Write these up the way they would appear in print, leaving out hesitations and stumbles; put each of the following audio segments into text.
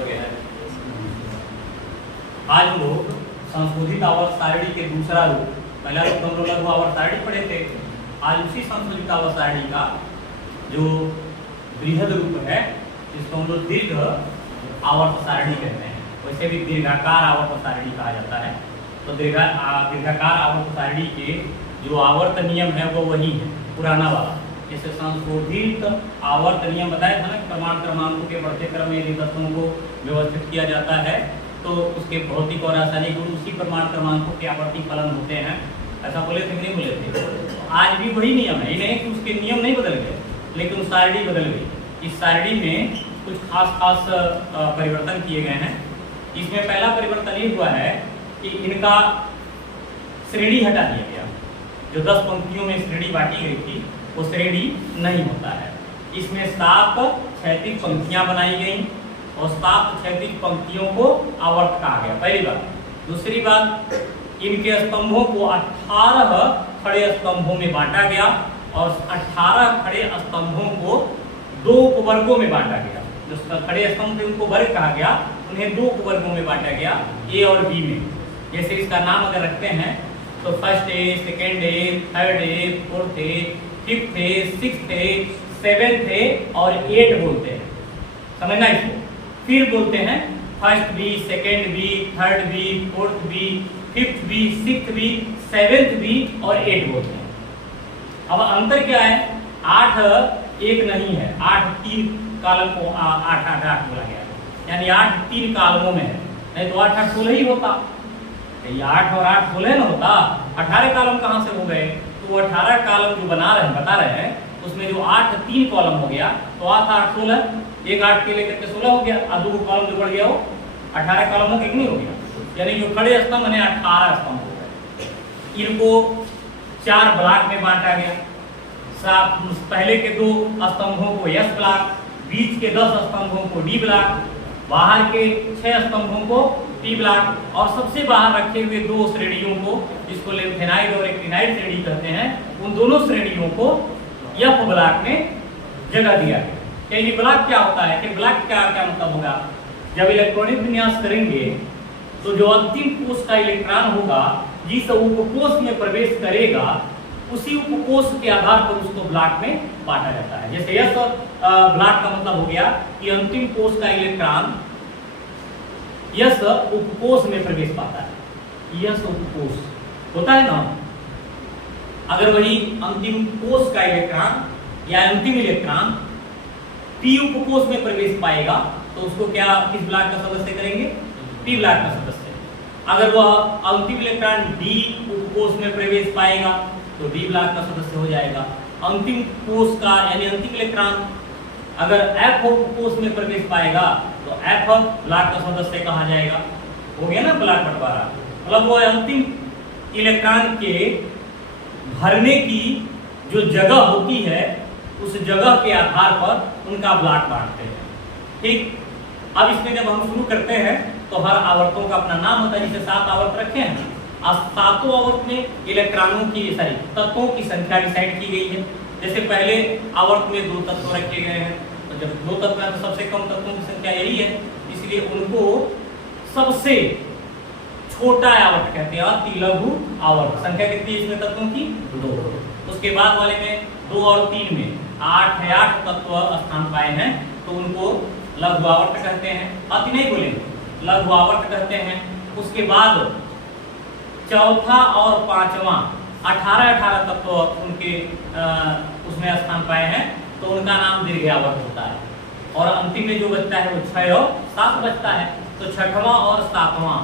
करोगे है। आज हम लोग संशोधित आवर्त सारणी के दूसरा रूप, पहला रूप हम लोग लघु आवर्त सारणी पढ़े थे। आज उसी संशोधित आवर्त सारणी का जो बृहद रूप है जिसको हम लोग दीर्घ आवर्त सारणी कहते हैं, वैसे भी दीर्घाकार आवर्त सारणी कहा जाता है। तो दीर्घाकार आवर्त सारणी के जो आवर्त नियम है वो वही है पुराना वाला। जैसे संशोधित आवर्त नियम बताया था ना, प्रमाण क्रमांकों के बढ़ते क्रम में यदि तत्वों को व्यवस्थित किया जाता है तो उसके भौतिक और रासायनिक गुण उसी प्रमाण क्रमांकों के आवर्ती फलन होते हैं। ऐसा बोले थे कि नहीं बोले थे? आज भी वही नियम है, ये नहीं कि उसके नियम नहीं बदल गए, लेकिन सारणी बदल गई। इस सारणी में कुछ खास परिवर्तन किए गए हैं। इसमें पहला परिवर्तन ये हुआ है कि इनका श्रेणी हटा दिया गया। जो 10 पंक्तियों में श्रेणी बांटी गई थी वो श्रेणी नहीं होता है। इसमें 7 क्षैतिज पंक्तियां बनाई गई और 7 क्षैतिज पंक्तियों को आवर्त कहा गया, पहली बात। दूसरी बात, इनके स्तंभों को 18 खड़े स्तंभों में बांटा गया और 18 खड़े स्तंभों को 2 उपवर्गों में बांटा गया। जो खड़े स्तंभ थे उनको वर्ग कहा गया, उन्हें 2 उपवर्गों में बांटा गया, ए और बी में। जैसे इसका नाम अगर रखते हैं तो first A, second A, third A, fourth A, fifth A, sixth A, seventh A और 8 बोलते हैं, समझना इसको। फिर बोलते हैं first B, second B, third B, fourth B, fifth B, sixth B, seventh B और 8 बोलते हैं। अब अंतर क्या है? 8 एक नहीं है, 8 3 कॉलम को 8 बोला गया, यानी 8 3 कॉलमों में है। नहीं तो 8 8 16 ही होता, ये 8 और 8 16 ना होता। 18 कॉलम कहाँ से हो गए? तो 18 कॉलम जो बता रहे हैं उसमें जो 8 3 कॉलम हो गया तो 8 8 16, एक 8 के लेकर के 16 हो गया और 2 कॉलम जो बढ़ गया वो 18 कॉलमों के नहीं हो गया, यानी जो खड़े स्तंभ ने 18 स्तंभ हो गए। इनको 4 ब्लॉक में बांटा गया। पहले के 2 स्तंभों को एस ब्लॉक, बीच के 10 स्तंभों को डी ब्लॉक, बाहर के 6 स्तंभों को पी ब्लॉक और सबसे बाहर रखे हुए 2 श्रेणियों को, जिसको लेम्फेनाइड और एक्टिनाइड श्रेणी कहते हैं, उन दोनों श्रेणियों को एफ ब्लॉक में जगह दिया गया। ये ब्लॉक क्या होता है कि ब्लॉक क्या मतलब होगा? जब इलेक्ट्रॉनिक विन्यास करेंगे तो जो अंतिम कोष का इलेक्ट्रॉन होगा जिस उपकोष में प्रवेश करेगा उसी उपकोष के आधार पर उसको ब्लॉक में बांटा जाता है। जैसे एस ब्लॉक का मतलब हो गया कि अंतिम कोष का इलेक्ट्रॉन यस उपकोष में प्रवेश पाता है। यस उपकोष होता है ना, अगर वही अंतिम कोष का इलेक्ट्रॉन या अंतिम इलेक्ट्रॉन पी उपकोष में प्रवेश पाएगा तो उसको क्या किस ब्लॉक का सदस्य करेंगे? पी ब्लॉक का सदस्य। अगर वह अंतिम इलेक्ट्रॉन डी उपकोष में प्रवेश पाएगा तो डी ब्लॉक का सदस्य हो जाएगा। अंतिम कोष का यानी अंतिम इलेक्ट्रॉन अगर एफ उपकोष में प्रवेश पाएगा तो एफ ब्लॉक का सदस्य कहा जाएगा। हो गया ना ब्लॉक बंटवारा, मतलब वो अंतिम इलेक्ट्रॉन के भरने की जो जगह होती है उस जगह के आधार पर उनका ब्लॉक बांटते हैं। ठीक, अब इसमें जब हम शुरू करते हैं तो हर आवर्तों का अपना नाम होता है। जिसे 7 आवर्त रखे हैं, अब 7 आवर्त में इलेक्ट्रॉनों की तत्वों की संख्या डिसाइड की गई है। जैसे पहले आवर्त में 2 तत्व रखे गए हैं, तो जब 2 तत्व है तो सबसे कम तत्वों की संख्या यही है, इसलिए उनको सबसे छोटा आवर्त कहते हैं, अति लघु आवर्त। संख्या कितनी है इसमें तत्वों की? 2। उसके बाद वाले में 2 और 3 में 8 तत्व स्थान पाए हैं तो उनको लघु आवर्त कहते हैं। अति नहीं बोलेंगे, लघु आवर्त कहते हैं। उसके बाद चौथा और 5वां 18 तत्व उनके उसमें स्थान पाए हैं तो उनका नाम दीर्घ आवर्त होता है। और अंतिम में जो बचता है वो 6 और 7 बचता है। तो 6वां और 7वां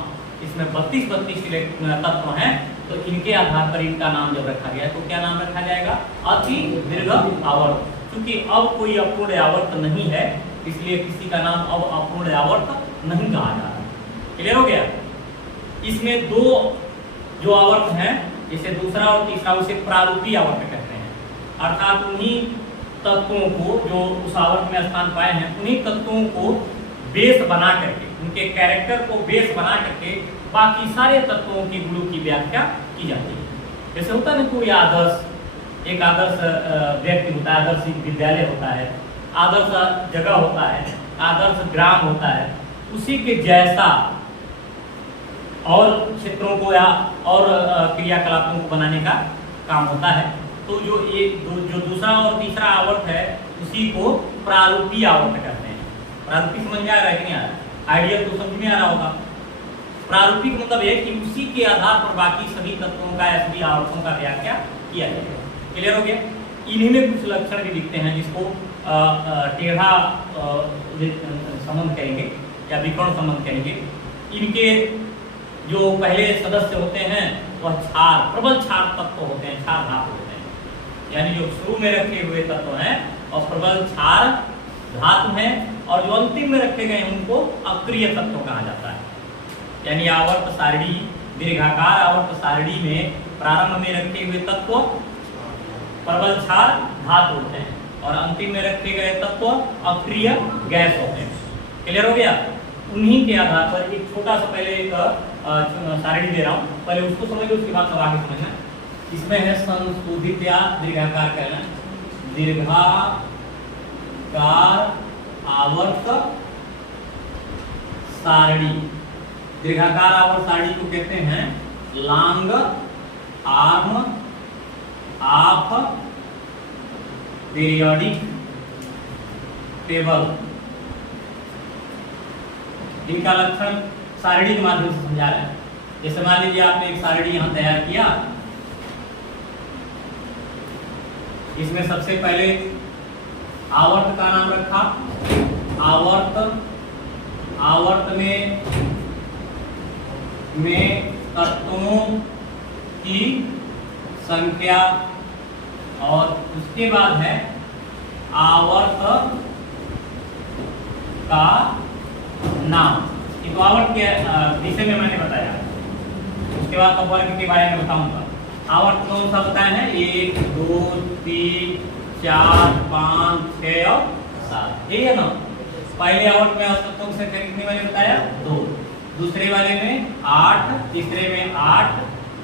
इसमें 32 तत्व हैं, तो इनके आधार पर इनका नाम जब रखा गया तो क्या नाम रखा जाएगा? अति दीर्घ आवर्त। क्योंकि अब कोई अपूर्ण आवर्त नहीं है इसलिए किसी का नाम अब अपूर्ण आवर्त नहीं कहा जा रहा। क्लियर हो गया? इसमें 2 जो आवर्त हैं, जैसे दूसरा और तीसरा, उसे प्रारूपी आवर्त कहते हैं। अर्थात उन्हीं तत्वों को जो उस आवर्त में स्थान पाए हैं उन्हीं तत्वों को बेस बना करके, उनके कैरेक्टर को बेस बना करके बाकी सारे तत्वों की गुणों की व्याख्या की जाती है। जैसे होता है ना कोई एक आदर्श व्यक्ति होता है, आदर्श विद्यालय होता है, आदर्श जगह होता है, आदर्श ग्राम होता है, उसी के जैसा और क्षेत्रों को या और क्रियाकलापों को बनाने का काम होता है। तो जो दूसरा और तीसरा आवर्त है उसी को प्रारूपी आवर्त कहते हैं। प्रारूपी समझ में आ रहा है कि नहीं आ रहा? आइडियल तो समझ में आ रहा होगा। प्रारूपी का मतलब है कि उसी के आधार पर बाकी सभी तत्वों का या सभी आवर्तों का व्याख्या किया जाएगा। क्लियर हो गया? इन्हीं में कुछ लक्षण भी दिखते हैं जिसको टेढ़ा संबंध कहेंगे या विकर्ण संबंध कहेंगे। इनके जो पहले सदस्य होते हैं वह क्षार, प्रबल क्षार तत्व होते हैं, क्षार धातु होते हैं। यानी जो शुरू में रखे हुए तत्व हैं और प्रबल क्षार धातु हैं, और जो अंतिम में रखे गए उनको अक्रिय तत्व कहा जाता है। यानी आवर्त सारणी, दीर्घाकार आवर्त सारणी में प्रारंभ में रखे हुए तत्व प्रबल क्षार धातु होते हैं और अंतिम में रखे गए तत्व अक्रिय गैस होते हैं। क्लियर हो गया? उन्हीं के आधार पर एक छोटा सा पहले एक सारणी दे रहा हूँ, पहले उसको समझ लो, उसके बाद सब आगे समझना। इसमें है संशोधित या दीर्घाकार कहना, दीर्घाकार आवर्त सारणी। दीर्घाकार आवर्त सारणी को कहते हैं long arm of periodic table. इनका लक्षण सारणी के माध्यम से समझा रहे हैं। जैसे मान लीजिए आपने एक सारणी यहां तैयार किया, इसमें सबसे पहले आवर्त का नाम रखा, आवर्त में तत्वों की संख्या, और उसके बाद है आवर्त का नाम। तो आवर्त के विषय में मैंने बताया, उसके बाद अब वर्ग के बारे में बताऊंगा। आवर्त कौन सा बताया है? 1 2 3 4 5 6 और 7, यही है ना। पहले आवर्त में तत्वों से कितने मैंने बताया? 2, दूसरे वाले में 8, तीसरे में 8,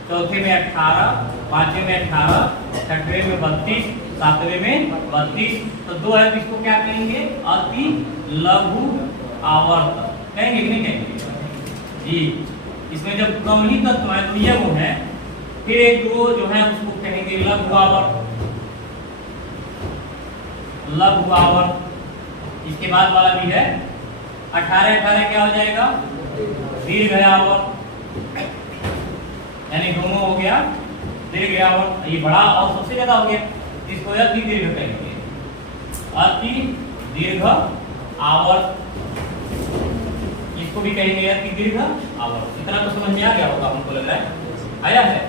चौथे में 18, पांचवें में 18, छठवें में 32, सातवें में 32। तो 2 है, इसको क्या कहेंगे? अति लघु आवर्त कहेंगे कि नहीं कहेंगे जी? इसमें जब कम ही तत्व है तो ये वो है, फिर एक दो जो है उसको कहेंगे लघु आवर्त। लघु आवर्त इसके बाद वाला भी है 18 18 क्या हो जाएगा? दीर्घ आवर्त, यानी दोनों हो गया दीर्घ आवर्त। ये बड़ा और सबसे ज्यादा हो गया, इसको अति दीर्घ कहेंगे, अति दीर्घ आवर्त, इसको भी कहेंगे अति दीर्घ आवर्त। इतना तो समझ में आ गया होगा, हमको लग रहा है आया है।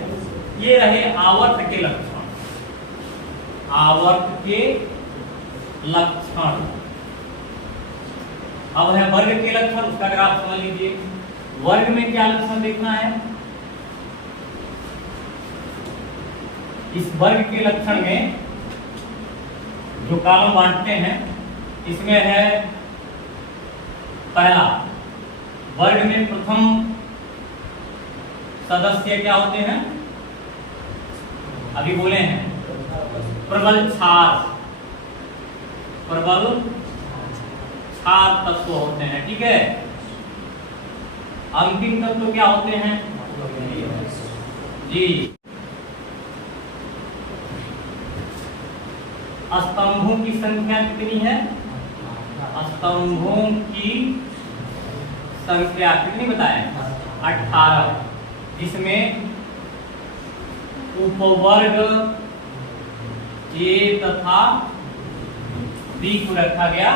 ये रहे आवर्त के लक्षण, आवर्त के लक्षण। अब है वर्ग के लक्षण, उसका ग्राफ समझ लीजिए। वर्ग में क्या लक्षण देखना है? इस वर्ग के लक्षण में जो कॉलम बांटते हैं, इसमें है पहला, वर्ग में प्रथम सदस्य क्या होते हैं? अभी बोले हैं प्रबल क्षार, प्रबल क्षार तत्व होते हैं, ठीक है। अंतिम तत्व क्या होते हैं जी? स्तंभों की संख्या कितनी है? स्तंभों की संख्या कितनी बताएं? 18, जिसमें उपवर्ग ए तथा बी को रखा गया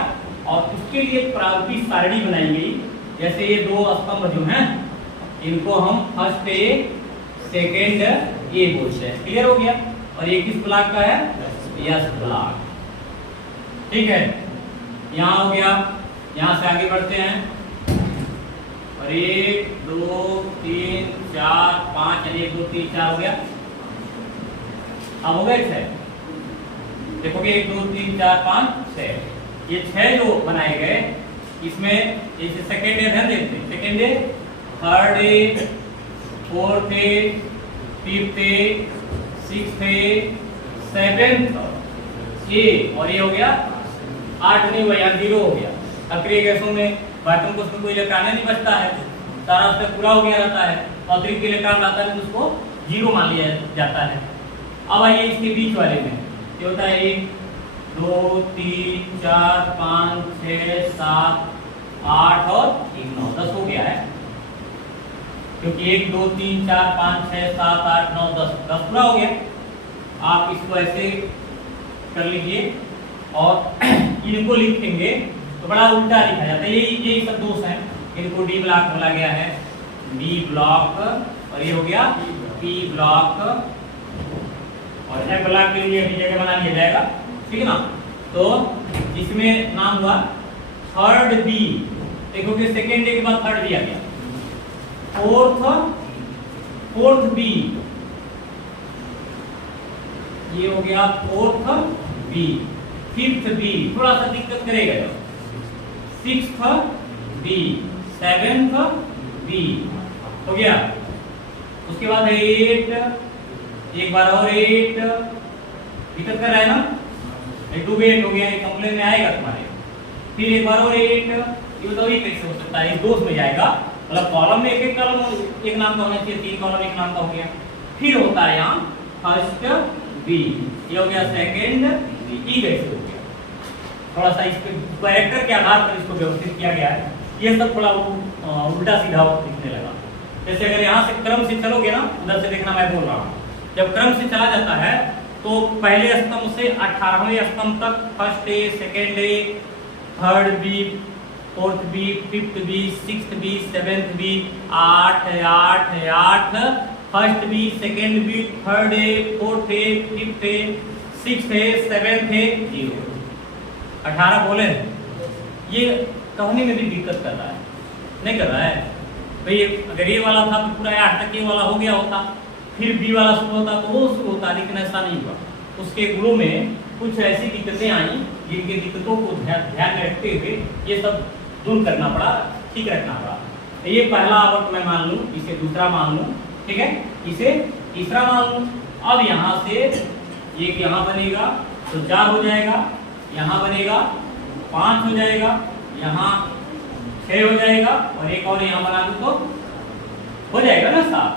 और उसके लिए प्रारूपी सारणी बनाई गई। जैसे ये दो स्तंभ जो हैं, इनको हम फर्स्ट ए सेकेंड ए बोलते हैं। क्लियर हो गया? और ये किस ब्लॉक का है? यस ब्लॉक, ठीक है। यहाँ हो गया, यहाँ से आगे बढ़ते हैं और 1 2 3 4 5, 1 2 3 4 हो गया। अब हो गए 6, देखोगे 1 2 3 4 5 6, ये 6 जो बनाए गए, इसमें जैसे सेकेंड ए ध्यान देते हैं, second A, third A, fourth A, fifth A, sixth A, seventh A, और ये हो गया 8 नहीं हुआ, यहाँ 0 हो गया। अक्रिय गैसों में वैक्यूम को उसमें कोई इलेक्ट्रॉन नहीं बचता है, सारा उसका पूरा हो गया रहता है, अतिरिक्त इलेक्ट्रॉन आता है तो उसको जीरो मान लिया जाता है। अब आइए इसके बीच वाले में ये होता है 1 2 3 4 5 6 7 8 और 3 9 10 हो गया है, क्योंकि 1 2 3 4 5 6 7 8 9 10 पूरा हो गया। आप इसको ऐसे कर लीजिए और इनको लिखेंगे तो बड़ा उल्टा लिखा जाता है, यही सब दोष हैं। इनको डी ब्लॉक बोला गया है, डी ब्लॉक, और ये हो गया पी ब्लॉक, और एफ ब्लॉक के लिए अभी जगह बना लिया जाएगा, ठीक है ना। तो इसमें नाम हुआ थर्ड बी, देखोगे सेकेंड डे के बाद थर्ड बी आ गया, फोर्थ बी, ये हो गया फोर्थ बी, फिफ्थ बी थोड़ा सा दिक्कत करेगा, सिक्स्थ बी, सेवेंथ बी हो गया। उसके बाद 8, एक बार और 8 दिक्कत कर रहा है ना, 8 हो गया, कंप्लेन में आएगा तुम्हारे। फिर एक बार और 8, ये बताओ ये कैसे हो सकता है, दोष में जाएगा, मतलब कॉलम में एक कॉलम एक नाम का होना चाहिए, 3 कॉलम एक नाम का हो गया। फिर होता है यहाँ फर्स्ट बी, ये हो गया सेकंड बी, कैसे हो गया, थोड़ा सा इस पे कैरेक्टर के आधार पर इसको व्यवस्थित किया गया है। ये सब थोड़ा उल्टा सीधा दिखने लगा। जैसे अगर यहाँ से क्रम से चलोगे ना, उधर से देखना मैं बोल रहा हूँ, जब क्रम से चला जाता है तो पहले स्तंभ से 18वें स्तंभ तक first A, second A, third B, fourth B, fifth B, sixth B, seventh B, 8 first B, second B, third A, fourth A, fifth A, sixth A, seventh A, 0, 18 बोले। ये कहने में भी दिक्कत कर रहा है, नहीं कर रहा है भाई। अगर ये वाला था तो पूरा 8 तक ये वाला हो गया होता, फिर बी वाला शुरू होता तो वो शुरू होता, लेकिन ऐसा नहीं हुआ। उसके गुणों में कुछ ऐसी दिक्कतें आई जिनके दिक्कतों को ध्यान में रखते हुए ये सब दूर करना पड़ा, ठीक रखना पड़ा। ये पहला आवर्त मैं मान लूँ, इसे दूसरा मान लूँ, ठीक है, इसे तीसरा मान लूँ। अब यहाँ से एक यहाँ बनेगा तो 4 हो जाएगा, यहाँ बनेगा 5 हो जाएगा, यहाँ 6 हो जाएगा, और एक और यहाँ बना दूँ तो हो जाएगा ना 7।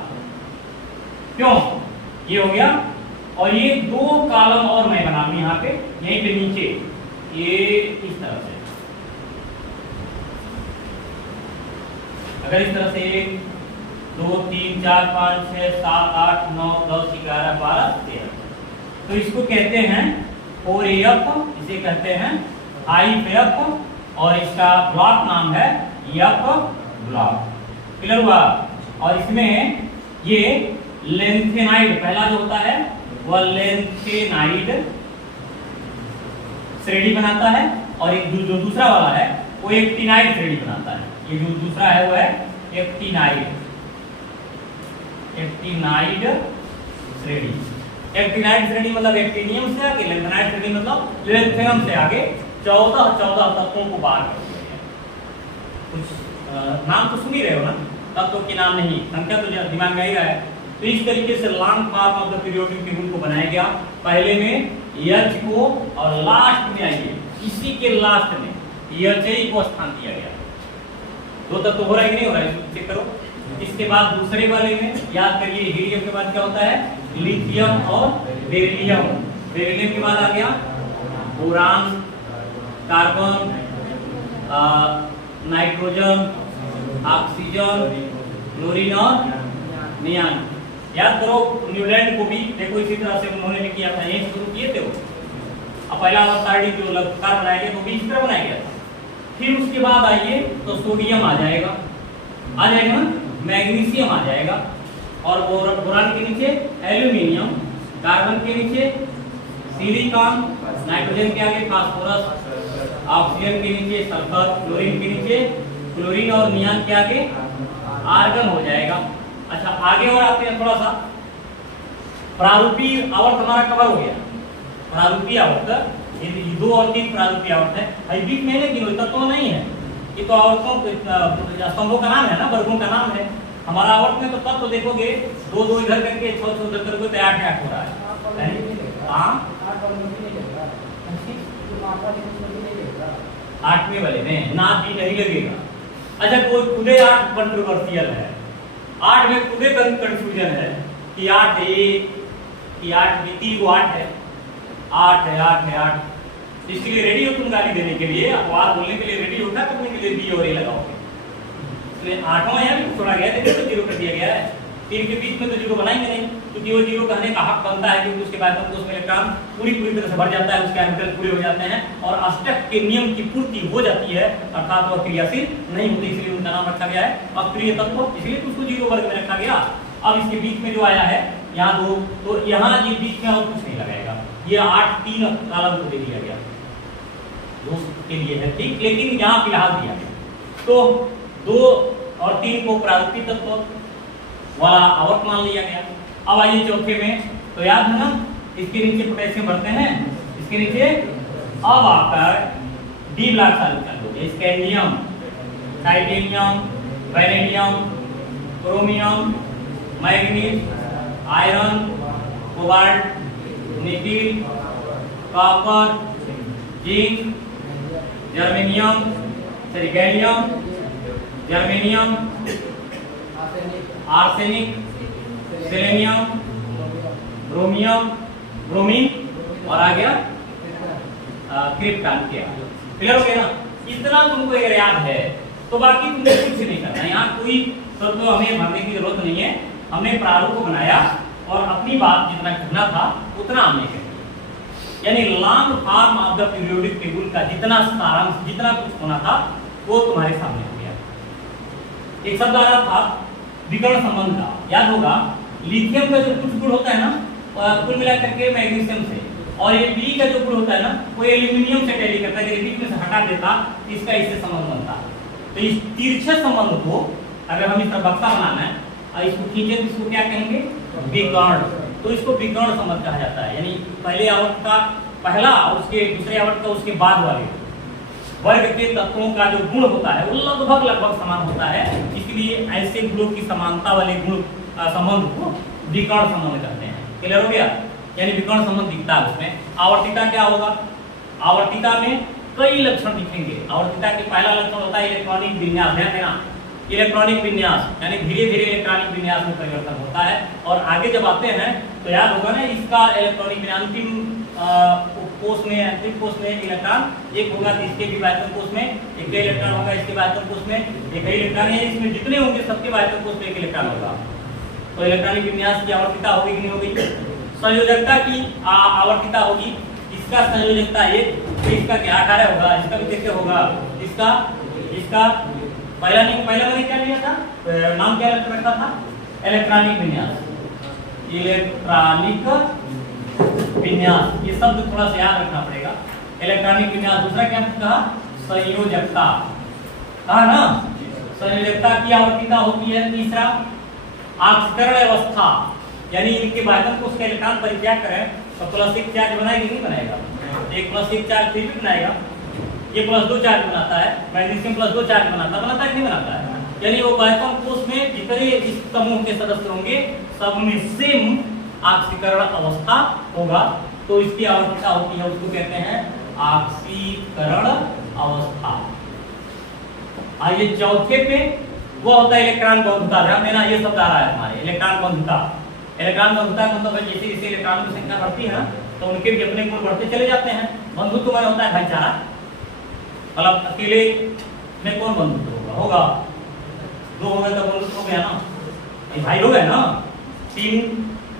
क्यों? ये हो गया, और ये 2 कॉलम और मैं बना लूँ यहाँ पे, यहीं पे नीचे, ये इस तरह से। अगर इस तरह से 1 2 3 4 5 6 7 8 9 10 11 12 13, तो इसको कहते हैं 4AF, इसे कहते हैं 5F, और इसका ब्लॉक नाम है F ब्लॉक। क्लियर हुआ? और इसमें ये लेंथेनाइड पहला जो होता है वह लेंथेनाइड श्रेणी बनाता है, और एक जो दूसरा वाला है वो एक्टिनाइड श्रेणी बनाता है। ये जो दूसरा है वो है एक्टिनाइड श्रेणी। एक्टिनाइड श्रेणी मतलब एक्टिनियम से आगे, लेंथेनाइड श्रेणी मतलब लेंथेनम से आगे 14 तत्वों को बाहर करती है। कुछ नाम तो सुन ही रहे हो ना, तत्वों के नाम नहीं, संख्या तो दिमाग में ही रहा है। तो इस तरीके से long form of the periodic table को बनाया गया। पहले में H को, और लास्ट में आइए इसी के लास्ट में HI को स्थान दिया गया। 2 तत्व हो रहा है कि नहीं हो रहा है, चेक करो। इसके बाद दूसरे वाले में याद करिए, हीलियम के बाद क्या होता है, लिथियम और बेरिलियम। बेरिलियम के बाद आ गया boron, carbon, nitrogen, oxygen, chlorine और नियान। याद करो न्यूलैंड को भी देखो इसी तरह से उन्होंने भी किया था, यही शुरू किए थे वो। अब पहला साइड जो लगातार बनाया गया वो भी इस तरह बनाया गया था। फिर उसके बाद आइए तो सोडियम आ जाएगा ना, मैग्नीशियम आ जाएगा, और बोरान के नीचे एल्यूमिनियम, कार्बन के नीचे सिलिकॉन, नाइट्रोजन के आगे फास्फोरस, ऑक्सीजन के नीचे सल्फर, क्लोरीन के नीचे क्लोरीन, और नियान के आगे आर्गन हो जाएगा। अच्छा आगे और आते हैं थोड़ा सा, प्रारूपी आवर्त हमारा कवर हो गया। प्रारूपी आवर्त ये 2 और 3 प्रारूपी आवर्त है, हाइब्रिड में लेकिन तत्व नहीं है, ये तो आवर्तों स्तंभों का नाम है ना, वर्गों का नाम है। हमारा आवर्त में तो तत्व देखोगे 2 इधर करके 6 उधर करके तो 8 हो रहा है। हाँ 8वें वाले में ना भी नहीं लगेगा, अच्छा कोई खुदे 8 कंट्रोवर्शियल है, 8 में खुदे कंफ्यूजन है कि 8 ए कि 8 बी, 3 को 8 है, 8 है 8 है 8, इसके लिए रेडी हो तुम गाली देने के लिए, अपवाद बोलने के लिए रेडी होता है, करने के लिए बी और ए लगाओगे। इसलिए 8वां यहाँ भी छोड़ा गया है, तो 0 कर दिया गया है। 3 के बीच में तो 0 बनाएंगे नहीं, क्योंकि वो 0 कहने का हक बनता है, क्योंकि उसके बाद तो उसमें इलेक्ट्रॉन पूरी तरह से भर जाता है, उसके ऑर्बिटल पूरे हो जाते हैं और अष्टक के नियम की पूर्ति हो जाती है, अर्थात वह क्रियाशील नहीं होती, इसलिए उनका नाम रखा गया है अक्रिय तत्व, इसलिए उसको 0 वर्ग में रखा गया। अब इसके बीच में जो आया है यहाँ 2, तो यहाँ ये बीच में और कुछ नहीं लगाएगा, ये 8 3 कॉलम को दे दिया गया 2 के लिए है, ठीक, लेकिन यहाँ फिलहाल दिया गया तो 2 और 3 को प्रारूपिक तत्व वाला आवर्त मान लिया गया। अब आइए चौथे में, तो याद है ना, इसके नीचे पोटेशियम भरते हैं, इसके नीचे अब आकर डी ब्लॉक सॉल्यूशन हो गया, scandium, titanium, vanadium, chromium, manganese, iron, cobalt, nickel, copper, zinc, germanium, gallium, germanium, arsenic, selenium, bromium, bromine और आ गया क्रिप्टॉन। क्लियर हो गया ना? इतना तुमको अगर याद है तो बाकी तुमको कुछ नहीं करना, यहाँ कोई शर्त तो हमें भरने की जरूरत नहीं है, हमने प्रारूप को बनाया और अपनी बात जितना कहना था उतना हमने कह दिया, यानी long form of the periodic table का जितना सारांश जितना कुछ होना था वो तुम्हारे सामने हो गया। एक शब्द आ रहा था विकर्ण संबंध का, याद होगा, लिथियम का जो कुछ गुण होता है ना कुल मिलाकर के मैग्नीशियम से, और ये बी का जो गुण होता है ना वो एल्यूमिनियम से टैली करता है, बीच में से हटा देता इसका इससे संबंध बनता। तो इस तिरछे संबंध को अगर हम इस तरह बक्सा बनाना है और इसको खींचे तो इसको क्या कहेंगे? विकर्ण। तो इसको विकर्ण संबंध कहा जाता है, यानी पहले आवर्त का पहला और उसके दूसरे आवर्त का उसके बाद वाले वर्ग के तत्वों का जो गुण होता है वो लगभग समान होता है, इसलिए ऐसे गुणों की समानता वाले गुण संबंध को विकर्ण संबंध कहते हैं। क्लियर हो गया? यानी विकर्ण संबंध दिखता है उसमें। आवर्तिता क्या होगा? आवर्तिता में कई लक्षण दिखेंगे। आवर्तिता के पहला लक्षण होता है इलेक्ट्रॉनिक विन्यास। ध्यान देना, इलेक्ट्रॉनिक विन्यास यानी धीरे धीरे इलेक्ट्रॉनिक विन्यास में परिवर्तन होता है, और आगे जब आते हैं तो याद होगा ना इसका इलेक्ट्रॉनिक अंतिम कोष में अंतिम कोष में इलेक्ट्रॉन एक होगा, तो इसके भी वायतन कोष में एक इलेक्ट्रॉन होगा, इसके वायतन कोष में एक इलेक्ट्रॉन है, इसमें जितने होंगे सबके वायतन कोष में एक इलेक्ट्रॉन होगा। तो इलेक्ट्रॉनिक विन्यास की आवर्तिता होगी कि नहीं होगी? संयोजकता की आवर्तिता होगी। इसका संयोजकता 1, तो इसका क्या 18 होगा, इसका भी कैसे होगा? इसका पहला मैंने क्या लिया था, नाम क्या रखा था? इलेक्ट्रॉनिक विन्यास। इलेक्ट्रॉनिक विन्यास, ये शब्द थोड़ा सा याद रखना पड़ेगा। इलेक्ट्रॉनिक विन्यास। दूसरा क्या कहा? संयोजकता। कहा ना, संयोजकता की आवर्तिता होती है। तीसरा ऑक्सीकरण अवस्था, यानी इनके वायतन को उसका इलेक्ट्रॉन परित्याग करें तो प्लस 1 चार्ज बनाएगा नहीं बनाएगा? एक प्लस 1 चार्ज फिर भी बनाएगा, ये प्लस 2 चार्ज बनाता है, मैग्नीशियम प्लस 2 चार्ज बनाता है कि नहीं बनाता है? यानी वो वायतन कोष में जितने इस समूह के सदस्य होंगे सब में सेम ऑक्सीकरण अवस्था होगा, तो इसकी आवर्तिता होती है, उसको कहते हैं ऑक्सीकरण अवस्था। आइए चौथे पे, वो होता है इलेक्ट्रॉन बंधुता। ध्यान देना, ये शब्द आ रहा है हमारे, इलेक्ट्रॉन बंधुता। इलेक्ट्रॉन बंधुता का मतलब जैसे जैसे इलेक्ट्रॉन की संख्या बढ़ती है ना तो उनके भी अपने गुण बढ़ते चले जाते हैं। बंधुत्व में होता है भाईचारा, मतलब अकेले में कौन बंधुत्व होगा? 2 हो गए तो बंधुत्व हो गया ना, ये भाई हो गए ना, 3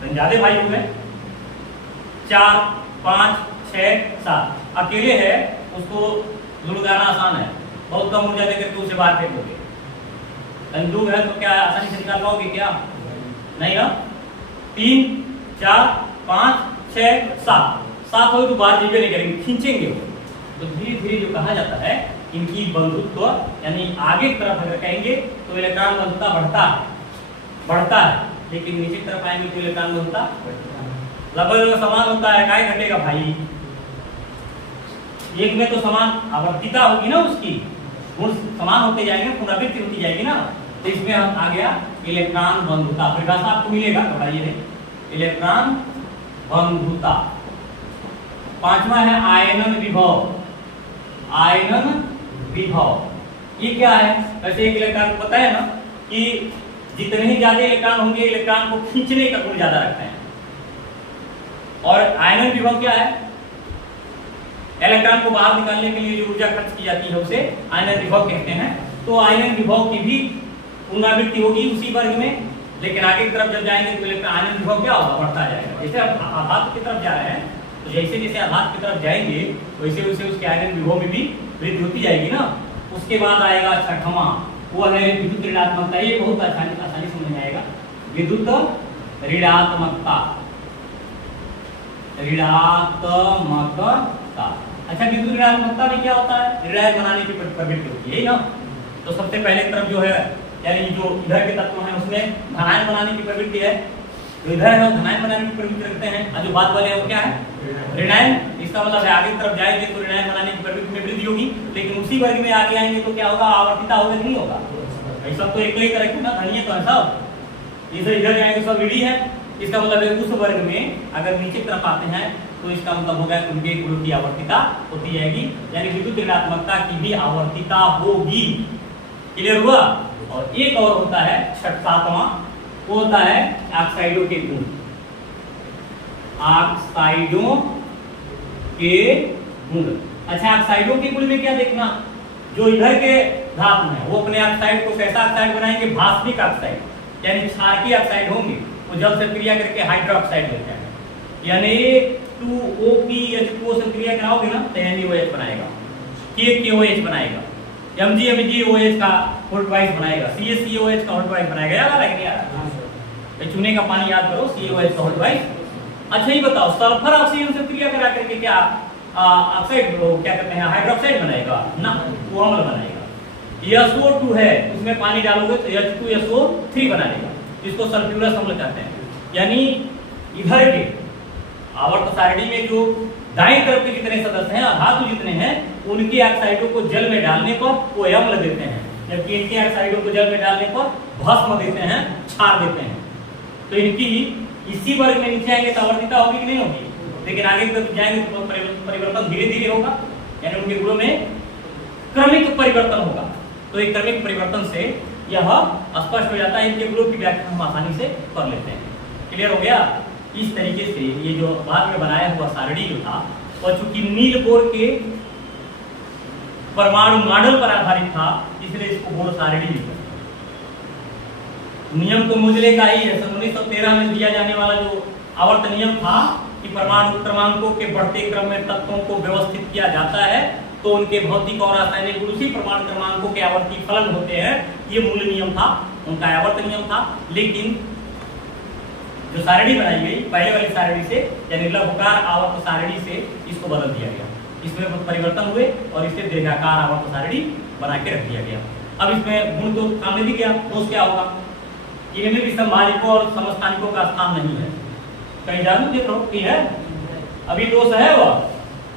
ज्यादा भाई हो गए, 4 5 6 7। अकेले है उसको जुड़गाना आसान है, बहुत कम ऊर्जा देकर के उसे बाहर फेंक दोगे। बंदूक है तो क्या आसानी से निकाल पाओगे क्या? नहीं ना। 3 4 5 6 7 हो तो बाहर जीवे नहीं करेंगे, खींचेंगे। तो धीरे धीरे जो कहा जाता है इनकी बंधुत्व, यानी आगे की तरफ अगर कहेंगे तो इलेक्ट्रॉन बंधुता बढ़ता है, लेकिन नीचे की तरफ आएंगे तो इलेक्ट्रॉन बंधुता लगभग समान होता है। काय घटेगा भाई? एक में तो समान आवर्तिता होगी ना, उसकी गुण समान होते जाएंगे, पुनरावृत्ति होती जाएगी ना। तो इसमें हम आ गया इलेक्ट्रॉन बंधुता। परिभाषा आपको मिलेगा, घबराइए, इलेक्ट्रॉन बंधुता। 5वां है आयनन विभव। आयनन विभव ये क्या है? वैसे एक इलेक्ट्रॉन को पता है ना कि जितने ही ज्यादा इलेक्ट्रॉन होंगे इलेक्ट्रॉन को खींचने का गुण ज्यादा रखते हैं। और आयनन विभव क्या है? इलेक्ट्रॉन को बाहर निकालने के लिए जो ऊर्जा खर्च की जाती है उसे आयनन विभव कहते हैं। तो आयनन विभव की भी पुनरावृत्ति होगी उसी वर्ग में, लेकिन आगे की तरफ जब जाएंगे तो इलेक्ट्रॉन आयनन विभव क्या होगा? बढ़ता जाएगा। जैसे हम आधात की तरफ जा रहे हैं तो जैसे जैसे आधात की तरफ जाएंगे वैसे वैसे उसके आयनन विभव में भी वृद्धि होती जाएगी ना। उसके बाद आएगा छठवां, वो है विद्युत ऋणात्मकता। ये बहुत आसानी समझ में आएगा। विद्युत ऋणात्मकता, ऋणात्मकता। अच्छा, विद्युत ऋणात्मकता में क्या होता है? ऋणायन बनाने की प्रवृत्ति होती है ना। तो सबसे पहले तरफ जो है यानी जो इधर के तत्व हैं उसमें धनायन बनाने की प्रवृत्ति है, तो इधर है वो धनायन बनाने की प्रवृत्ति रखते हैं, और जो बाद वाले हैं वो क्या है? ऋणायन। इसका मतलब है आगे की तरफ जाएंगे तो ऋणायन बनाने की प्रवृत्ति में वृद्धि होगी, लेकिन उसी वर्ग में आगे आएंगे तो क्या होगा? आवर्तिता होगा कि नहीं होगा? ऐसा तो एक ही तरह की ना धनिये तो है सब, इधर इधर जाएंगे सब ऋणी है। इसका मतलब है उस वर्ग में अगर नीचे की तरफ आते हैं तो इसका मतलब होगा कि उनके गुणों की आवर्तिता होती जाएगी, यानी विद्युत ऋणात्मकता की भी आवर्तिता होगी। क्लियर हुआ? और एक और होता है सातवां, वो होता है ऑक्साइडों के गुण। ऑक्साइडों के गुण। अच्छा, ऑक्साइडों के गुण में क्या देखना? जो इधर के धातु हैं वो अपने ऑक्साइड को कैसा ऑक्साइड बनाएंगे? भास्मिक ऑक्साइड, यानी क्षारकीय ऑक्साइड होंगे। वो जल से क्रिया करके हाइड्रोक्साइड लेते हैं, यानी 2OPH2O से क्रिया कराओगे ना तो NaOH बनाएगा, KKOH बनाएगा, MgMgOH का होल्टवाइज बनाएगा, CaCOH का होल्टवाइज बनाएगा। याद आ रहा है कि यार? चूने का पानी याद करो, CaOH का होल्टवाइज। अच्छा, ये बताओ सल्फर ऑक्सीजन से क्रिया करा करके क्या ऑक्साइड क्या कहते हैं? हाइड्रोक्साइड बनाएगा ना, वो अम्ल बनाएगा। SO2 है, उसमें पानी डालोगे तो H2SO3 बना देगा, जिसको सल्फ्यूरस अम्ल कहते हैं। यानी इधर के आवर्त सारणी में जो दाएं तरफ के जितने सदस्य हैं, धातु जितने हैं, उनके ऑक्साइडों को जल में डालने पर वो अम्ल देते हैं, जबकि इनके ऑक्साइडों को जल में डालने पर भस्म देते हैं, क्षार देते हैं। तो इनकी इसी वर्ग में नीचे आएंगे तो आवर्तिता होगी कि नहीं होगी? लेकिन आगे तक जाएंगे तो परिवर्तन धीरे धीरे होगा, यानी उनके गुणों में क्रमिक परिवर्तन होगा। तो एक क्रमिक परिवर्तन से यह स्पष्ट हो जाता है, इनके गुणों की व्याख्या हम आसानी से कर लेते हैं। क्लियर हो गया? इस तरीके से ये जो बाद में बनाया हुआ सारणी जो था वह चूंकि नील बोर के परमाणु मॉडल पर आधारित था, इसलिए इसको बोर सारणी लिखा। नियम तो मोजले का ही है। 1913 में दिया जाने वाला जो आवर्त नियम था कि परमाणु क्रमांकों के बढ़ते क्रम में तत्वों को व्यवस्थित किया जाता है तो उनके भौतिक और रासायनिक गुण उसी परमाणु क्रमांकों के आवर्ती फलन होते हैं, ये मूल नियम था, उनका आवर्त नियम था। लेकिन जो सारणी बनाई गई पहले वाली सारणी से, यानी लघुकार आवर्त सारणी से इसको बदल दिया गया, इसमें परिवर्तन हुए और इसे दीर्घाकार आवर्त सारणी बना के रख दिया गया। अब इसमें गुण तो काम नहीं गया, दोष क्या होगा? इनमें भी समभाजकों और समस्थानिकों का स्थान नहीं है। कहीं जानू देख लो कि है अभी दोष है। वह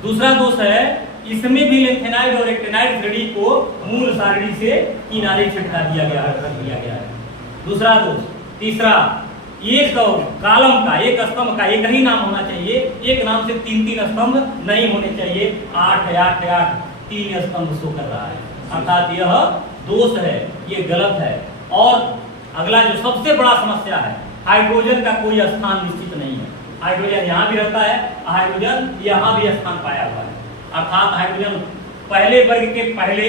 दूसरा दोष है, इसमें भी लेंथेनाइड और एक्टेनाइड श्रेणी को मूल सारणी से किनारे छिटका दिया गया है, रख दिया गया है। दूसरा दोष। तीसरा, एक कालम का, एक स्तंभ का एक ही नाम होना चाहिए, एक नाम से तीन तीन स्तंभ नहीं होने चाहिए। 8 8 8 3 स्तंभ शो कर रहा है, अर्थात यह दोष है, ये गलत है। और अगला जो सबसे बड़ा समस्या है, हाइड्रोजन का कोई स्थान निश्चित नहीं है। हाइड्रोजन यहाँ भी रहता है, हाइड्रोजन यहाँ भी स्थान पाया हुआ है, अर्थात हाइड्रोजन पहले वर्ग के पहले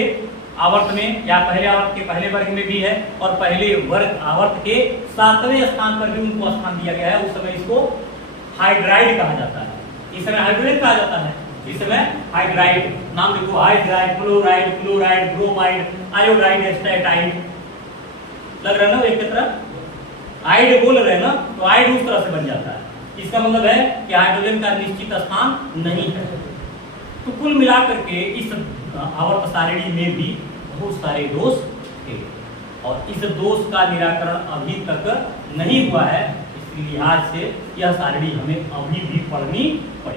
आवर्त में या पहले आवर्त के पहले वर्ग में भी है और पहले वर्ग आवर्त के 7वें स्थान पर भी उनको स्थान दिया गया है। उस समय इसको हाइड्राइड कहा जाता है, इस समय हाइड्रोजन कहा जाता है, इस समय हाइड्राइड। नाम लिखो, hydride, chloride, chloride, bromide, iodide, astatide. लग रहा है ना एक की तरह आइड बोल रहे हैं ना, तो आइड उस तरह से बन जाता है। इसका मतलब है कि हाइड्रोजन का निश्चित स्थान नहीं है। तो कुल मिलाकर के इस आवर्त सारणी में भी बहुत सारे दोष थे और इस दोष का निराकरण अभी तक नहीं हुआ है। इस लिहाज से यह सारणी हमें अभी भी पढ़नी पड़ेगी।